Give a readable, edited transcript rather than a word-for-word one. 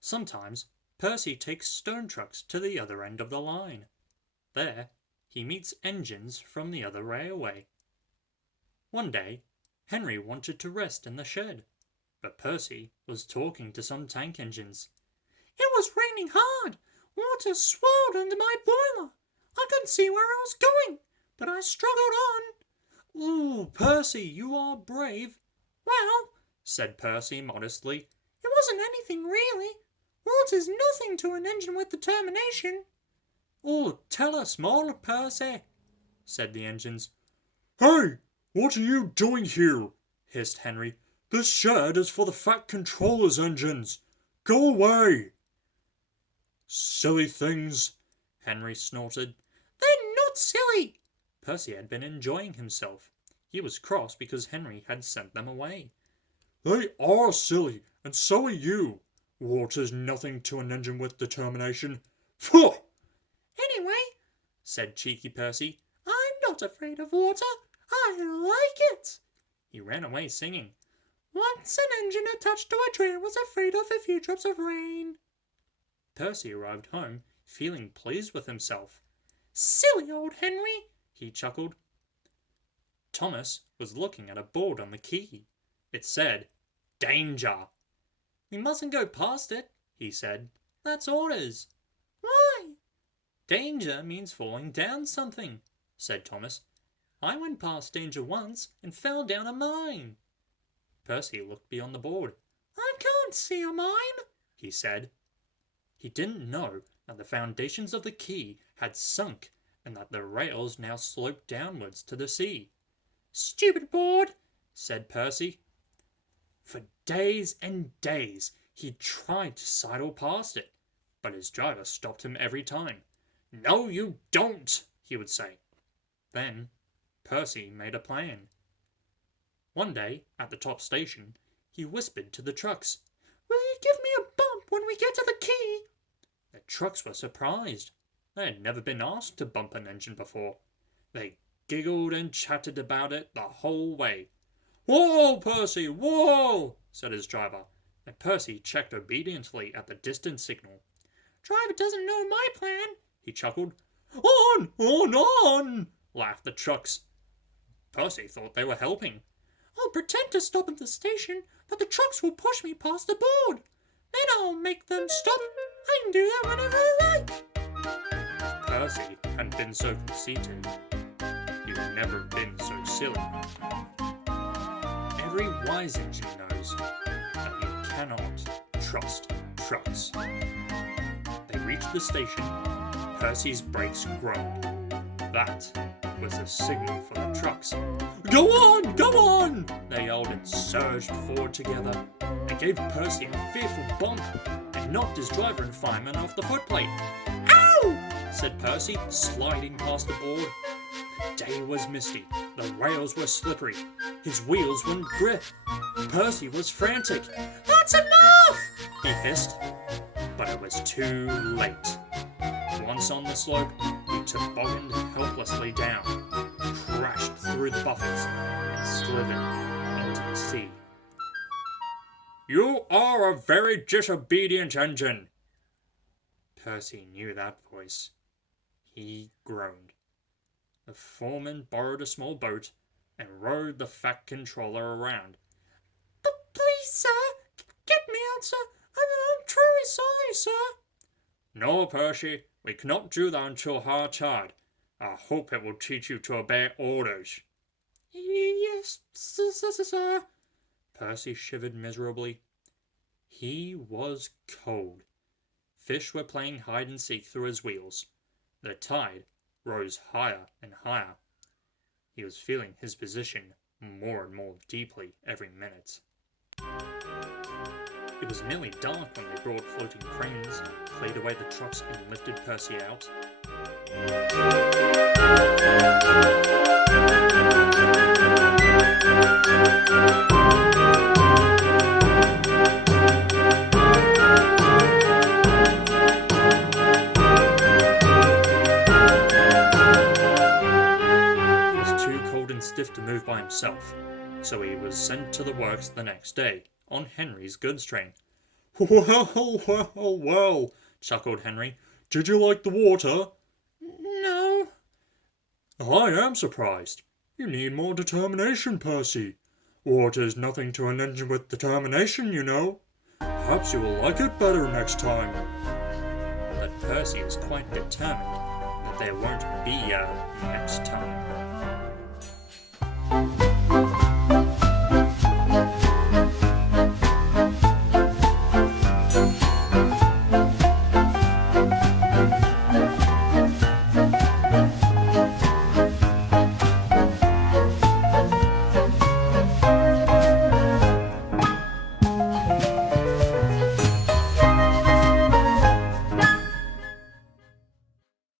Sometimes Percy takes stone trucks to the other end of the line. There, he meets engines from the other railway. One day, Henry wanted to rest in the shed, but Percy was talking to some tank engines. It was raining hard. Water swirled under my boiler. I couldn't see where I was going, but I struggled on. "Ooh, Percy, you are brave," Well, said Percy modestly. it wasn't anything really. Water's nothing to an engine with determination. "Oh, tell us more, Percy," said the engines. "Hey, what are you doing here?" hissed Henry. "This shed is for the Fat Controller's engines. Go away!" "Silly things," Henry snorted. They're not silly." Percy had been enjoying himself. He was cross because Henry had sent them away. "They are silly, and so are you. Water's nothing to an engine with determination. Phew!" Anyway, said cheeky Percy. I'm not afraid of water. I like it. He ran away singing. Once an engine attached to a tree was afraid of a few drops of rain. Percy arrived home, feeling pleased with himself. Silly old Henry, he chuckled. Thomas was looking at a board on the quay. It said, "Danger." "We mustn't go past it," he said. "That's orders." Why? "Danger means falling down something," said Thomas. "I went past danger once and fell down a mine." Percy looked beyond the board. I can't see a mine, he said. He didn't know that the foundations of the quay had sunk and that the rails now sloped downwards to the sea. Stupid board, said Percy. For days and days he tried to sidle past it, but his driver stopped him every time. "No, you don't," he would say. Then Percy made a plan. One day, at the top station, he whispered to the trucks, "Will you give me a bump when we get to the quay?" The trucks were surprised. They had never been asked to bump an engine before. They giggled and chatted about it the whole way. "Whoa, Percy, whoa!" said his driver, and Percy checked obediently at the distant signal. "Driver doesn't know my plan," he chuckled. On, laughed the trucks. Percy thought they were helping. "I'll pretend to stop at the station, but the trucks will push me past the board. Then I'll make them stop. I can do that whenever I like." Percy hadn't been so conceited. He had never been so silly. Every wise engine knows that you cannot trust trucks. They reached the station. Percy's brakes groaned. That was a signal for the trucks. Go on! They yelled and surged forward together. They gave Percy a fearful bump and knocked his driver and fireman off the footplate. "Ow!" said Percy, sliding past the board. The day was misty. The rails were slippery. His wheels wouldn't grip. Percy was frantic. "That's enough!" he hissed. But it was too late. Once on the slope, he tobogganed helplessly down, crashed through the buffers, and slithered into the sea. "You are a very disobedient engine." Percy knew that voice. He groaned. The foreman borrowed a small boat and rowed the Fat Controller around. "But please, sir, get me out, sir. I'm truly sorry, sir." "No, Percy, we cannot do that until high tide. I hope it will teach you to obey orders." "Yes, sir." Percy shivered miserably. He was cold. Fish were playing hide and seek through his wheels. The tide rose higher and higher. He was feeling his position more and more deeply every minute. It was nearly dark when they brought floating cranes, cleared away the trucks, and lifted Percy out. He was too cold and stiff to move by himself, so he was sent to the works the next day, on Henry's goods train. Well, Chuckled Henry. did you like the water? No. I am surprised. You need more determination, Percy. Water's nothing to an engine with determination, you know. Perhaps you will like it better next time. But Percy is quite determined that there won't be a next time.